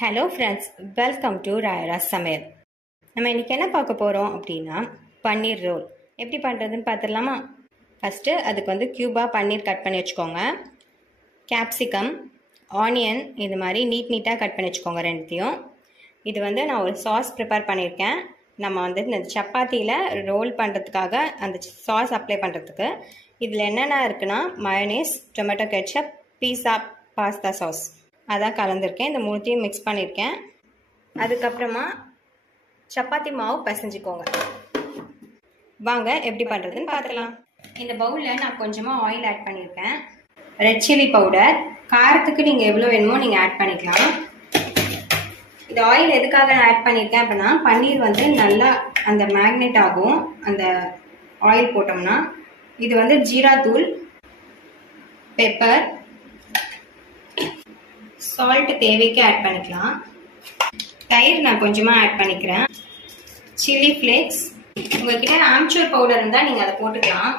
Hello friends, welcome to ராயரா சமையல். நம்ம இன்றைக்கி என்ன பார்க்க போகிறோம் அப்படின்னா பன்னீர் ரோல் எப்படி பண்ணுறதுன்னு பார்த்துடலாமா? ஃபஸ்ட்டு அதுக்கு க்யூபாக பன்னீர் கட் பண்ணி வச்சுக்கோங்க. கேப்சிகம், ஆனியன் இது மாதிரி நீட்டாக கட் பண்ணி வச்சுக்கோங்க ரெண்டுத்தையும். இது நான் ஒரு சாஸ் ப்ரிப்பேர் பண்ணியிருக்கேன். நம்ம இந்த சப்பாத்தியில் ரோல் பண்ணுறதுக்காக அந்த சாஸ் அப்ளை பண்ணுறதுக்கு இதில் என்னென்ன இருக்குன்னா மயோனீஸ், டொமேட்டோ கெட்சப், பீஸா பாஸ்தா சாஸ் அதான் கலந்துருக்கேன். இந்த மூணுத்தையும் மிக்ஸ் பண்ணியிருக்கேன். அதுக்கப்புறமா சப்பாத்தி மாவு பிசைஞ்சிக்கோங்க. வாங்க எப்படி பண்ணுறதுன்னு பார்த்துக்கலாம். இந்த பவுலில் நான் கொஞ்சமாக ஆயில் ஆட் பண்ணியிருக்கேன். ரெட் சில்லி பவுடர், காரத்துக்கு நீங்கள் எவ்வளோ வேணுமோ நீங்கள் ஆட் பண்ணிக்கலாம். இந்த ஆயில் எதுக்காக நான் ஆட் பண்ணியிருக்கேன் அப்படின்னா பன்னீர் நல்லா அந்த மேக்னெட் ஆகும் அந்த ஆயில் போட்டோம்னா. இது ஜீரா தூள், பெப்பர், சால்ட் தேவைக்கு ஆட் பண்ணிக்கலாம். தயிர் நான் கொஞ்சமாக ஆட் பண்ணிக்கிறேன். சில்லி ஃப்ளேக்ஸ், உங்ககிட்ட ஆம்ச்சூர் பவுடர் இருந்தால் நீங்கள் அதை போட்டுக்கலாம்.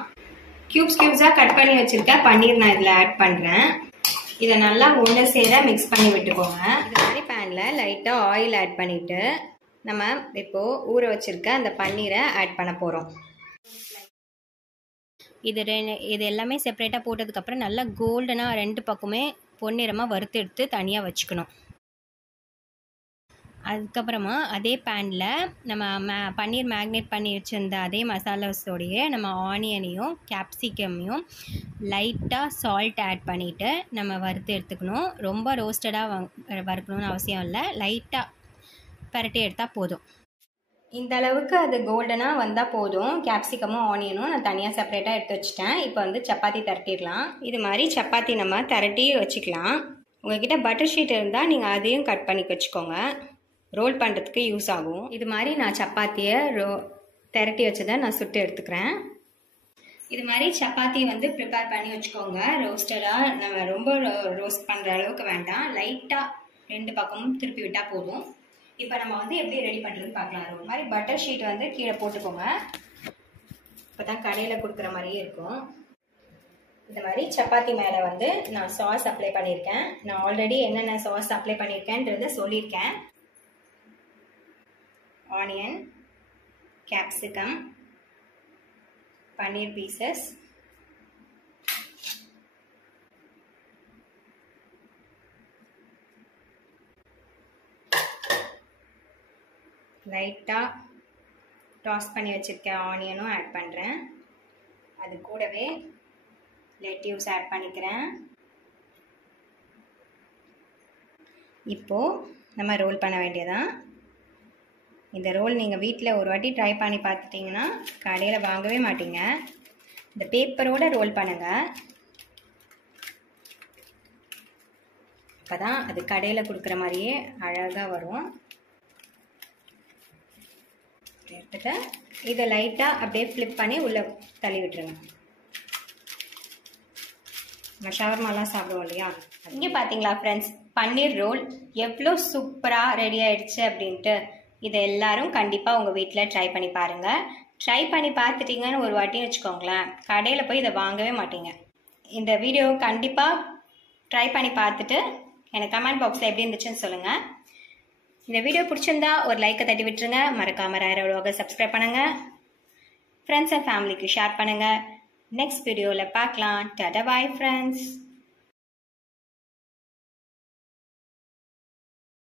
கியூப்ஸாக கட் பண்ணி வச்சுருக்க பன்னீர் நான் இதில் ஆட் பண்ணுறேன். இதை நல்லா ஒன்று சேர மிக்ஸ் பண்ணி விட்டுக்கோங்க. இது மாதிரி பேனில் லைட்டாக ஆயில் ஆட் பண்ணிவிட்டு நம்ம இப்போது ஊற வச்சுருக்க அந்த பன்னீரை ஆட் பண்ண போகிறோம். இது எல்லாமே செப்பரேட்டாக போட்டதுக்கப்புறம் நல்லா கோல்டனாக ரெண்டு பக்கமே பொன்னிறமாக வறுத்து எடுத்து தனியாக வச்சுக்கணும். அதுக்கப்புறமா அதே பேனில் நம்ம பன்னீர் மேக்னேட் பண்ணி வச்சுருந்த அதே மசாலாஸோடையே நம்ம ஆனியனையும் கேப்சிகமையும் லைட்டாக சால்ட் ஆட் பண்ணிவிட்டு நம்ம வறுத்து எடுத்துக்கணும். ரொம்ப ரோஸ்டடாக வறுக்கணும்னு அவசியம் இல்லை, லைட்டாக பரட்டி எடுத்தால் போதும். இந்த அளவுக்கு அது கோல்டனாக வந்தால் போதும். கேப்சிகமும் ஆனியனும் நான் தனியாக செப்பரேட்டாக எடுத்து வச்சுட்டேன். இப்போ சப்பாத்தி தரட்டிடலாம். இது மாதிரி சப்பாத்தி நம்ம திரட்டி வச்சுக்கலாம். உங்கள்கிட்ட பட்டர் ஷீட் இருந்தால் நீங்கள் அதையும் கட் பண்ணி வச்சுக்கோங்க, ரோல் பண்ணுறதுக்கு யூஸ் ஆகும். இது மாதிரி நான் சப்பாத்தியை திரட்டி வச்சதை நான் சுட்டு எடுத்துக்கிறேன். இது மாதிரி சப்பாத்தி ப்ரிப்பேர் பண்ணி வச்சுக்கோங்க. ரோஸ்டடாக நம்ம ரொம்ப ரோஸ்ட் பண்ணுற அளவுக்கு வேண்டாம், லைட்டாக ரெண்டு பக்கமும் திருப்பி விட்டால் போதும். இப்போ நம்ம எப்படி ரெடி பண்ணுறதுன்னு பார்க்கலாம். ஒரு மாதிரி பட்டர் ஷீட் கீழே போட்டுக்கோங்க. இப்போ தான் கடையில் கொடுக்குற மாதிரியே இருக்கும். இந்த மாதிரி சப்பாத்தி மேலே நான் சாஸ் அப்ளை பண்ணியிருக்கேன். நான் ஆல்ரெடி என்னென்ன சாஸ் அப்ளை பண்ணியிருக்கேன்றதை சொல்லியிருக்கேன். ஆனியன், கேப்சிகம், பன்னீர் பீசஸ், லைட்டாக டாஸ் பண்ணி வச்சுருக்க ஆனியனும் ஆட் பண்ணுறேன். அது கூடவே லெட்யூஸ் ஆட் பண்ணிக்கிறேன். இப்போது நம்ம ரோல் பண்ண வேண்டியதான். இந்த ரோல் நீங்கள் வீட்டில் ஒரு வாட்டி ட்ரை பண்ணி பார்த்துட்டிங்கன்னா கடையில் வாங்கவே மாட்டீங்க. இந்த பேப்பரோடு ரோல் பண்ணுங்கள், அப்போ தான் அது கடையில் கொடுக்குற மாதிரியே அழகாக வரும். எடுத்துட்டு இதை லைட்டாக அப்படியே ஃப்ளிப் பண்ணி உள்ளே தள்ளி விட்டுருங்க. நம்ம ஷவர்மாலாம் சாப்பிடுவோம் இல்லையா. இங்கே பார்த்தீங்களா ஃப்ரெண்ட்ஸ், பன்னீர் ரோல் எவ்வளோ சூப்பராக ரெடி ஆகிடுச்சு அப்படின்ட்டு. இதை எல்லாரும் கண்டிப்பாக உங்கள் வீட்டில் ட்ரை பண்ணி பாருங்கள். ட்ரை பண்ணி பார்த்துட்டிங்கன்னு ஒரு வாட்டின்னு வச்சுக்கோங்களேன், கடையில் போய் இதை வாங்கவே மாட்டீங்க. இந்த வீடியோ கண்டிப்பாக ட்ரை பண்ணி பார்த்துட்டு எனக்கு கமெண்ட் பாக்ஸில் எப்படி இருந்துச்சுன்னு சொல்லுங்கள். இந்த வீடியோ பிடிச்சிருந்தா ஒரு லைக்கை தட்டி விட்டுருங்க. மறக்காம ராயரா vlog சப்ஸ்கிரைப் பண்ணுங்க. ஃப்ரெண்ட்ஸ் அண்ட் ஃபேமிலிக்கு ஷேர் பண்ணுங்க. நெக்ஸ்ட் வீடியோவில் பார்க்கலாம். Tata bye friends.